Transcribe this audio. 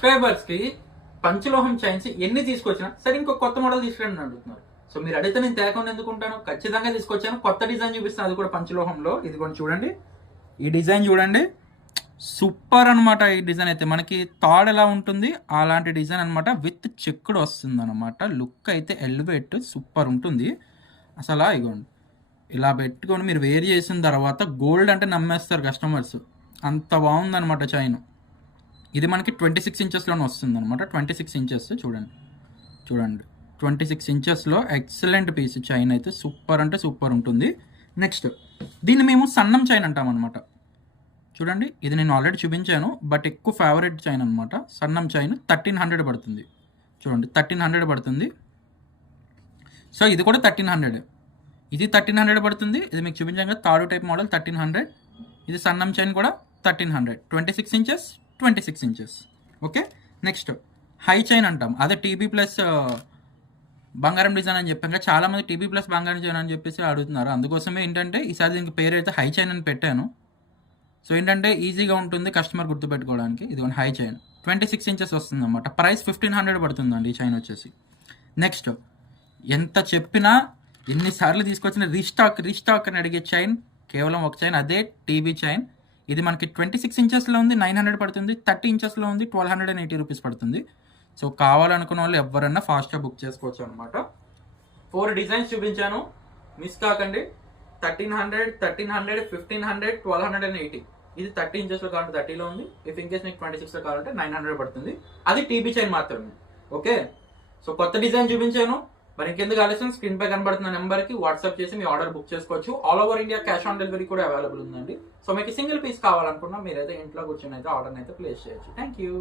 Subscribers కి పంచలోహం chains ఎన్ని తీసుకొచ్చినా సరే ఇంకో కొత్త మోడల్ తీసుకురండి అని అడుగుతున్నారు. సో మీరు అడిగితే నేను తేకుండా ఎందుకుంటాను, ఖచ్చితంగా తీసుకొచ్చాను. కొత్త డిజైన్ చూపిస్తాను, అది కూడా పంచలోహంలో. ఇది కూడా చూడండి, ఈ డిజైన్ చూడండి, సూపర్ అనమాట. ఈ డిజైన్ అయితే మనకి తాడ్ ఎలా ఉంటుంది అలాంటి డిజైన్ అనమాట, విత్ చెక్కుడు వస్తుంది అనమాట. లుక్ అయితే ఎలివేట్ సూపర్ ఉంటుంది అసలు. ఇగోండి ఇలా పెట్టుకొని మీరు వేర్ చేసిన తర్వాత గోల్డ్ అంటే నమ్మేస్తారు కస్టమర్స్, అంత బాగుందనమాట చైన్. ఇది మనకి 26 ఇంచెస్లోనే వస్తుంది అనమాట. 26 ఇంచెస్ చూడండి, చూడండి 26 ఇంచెస్లో ఎక్సలెంట్ పీస్ చైన్ అయితే సూపర్ అంటే సూపర్ ఉంటుంది. నెక్స్ట్ దీన్ని మేము సన్నం చైన్ అంటాం అనమాట. చూడండి, ఇది నేను ఆల్రెడీ చూపించాను, బట్ ఎక్కువ ఫేవరెట్ చైన్ అనమాట. సన్నం చైన్ 1300 పడుతుంది. చూడండి 1300 పడుతుంది. సో ఇది కూడా 1300, ఇది 1300 పడుతుంది. ఇది మీకు చూపించాను తాడు టైప్ మోడల్ 1300. ఇది సన్నం చైన్ కూడా 1300, 26 inches 26 inches. Okay, next high chain అంటాం, అదే టీబీ ప్లస్ బంగారం డిజైన్ అని చెప్పాక చాలా మంది టీబీ ప్లస్ బంగారం చైన్ అని చెప్పేసి అడుగుతున్నారు. అందుకోసమే ఏంటంటే ఈసారి దీనికి పేరు అయితే హై చైన్ అని పెట్టాను. సో ఏంటంటే ఈజీగా ఉంటుంది కస్టమర్ గుర్తుపెట్టుకోవడానికి. ఇది హై చైన్ 26 ఇంచెస్ వస్తుంది అనమాట. ప్రైస్ 1500 పడుతుందండి ఈ చైన్ వచ్చేసి. నెక్స్ట్ ఎంత చెప్పినా ఎన్నిసార్లు తీసుకొచ్చిన రీస్టాక్ అని అడిగే చైన్ కేవలం ఒక చైన్, అదే టీబీ చైన్. ఇది మనకి 26 ఇంచెస్లో ఉంది, 900 పడుతుంది. 30 ఇంచెస్లో ఉంది, 1280 రూపీస్ పడుతుంది. సో కావాలనుకున్న వాళ్ళు ఎవరన్నా ఫాస్ట్గా బుక్ చేసుకోవచ్చు అనమాట. 4 డిజైన్స్ చూపించాను, మిస్ కాకండి. 1300, 1500, 1280. ఇది 30 ఇంచెస్లో కావాలంటే 30లో ఉంది. ఇఫ్ ఇన్ కేస్ మీకు 26లో కావాలంటే 900 పడుతుంది. అది టీబీ చైన్ మాత్రమే. ఓకే, సో కొత్త డిజైన్ చూపించాను. మరి ఇంకెందుకు ఆలస్యం, స్క్రీన్ పై కనబడుతున్న నెంబర్కి వాట్సాప్ చేసి మీ ఆర్డర్ బుక్ చేసుకోవచ్చు. All over India cash on delivery కూడా అవైలబుల్ ఉందండి. సో మీకు సింగిల్ పీస్ కావాలనుకున్నా మీరైతే ఇంట్లో కూర్చొని అయితే ఆర్డర్ అయితే ప్లేస్ చేయొచ్చు. Thank you.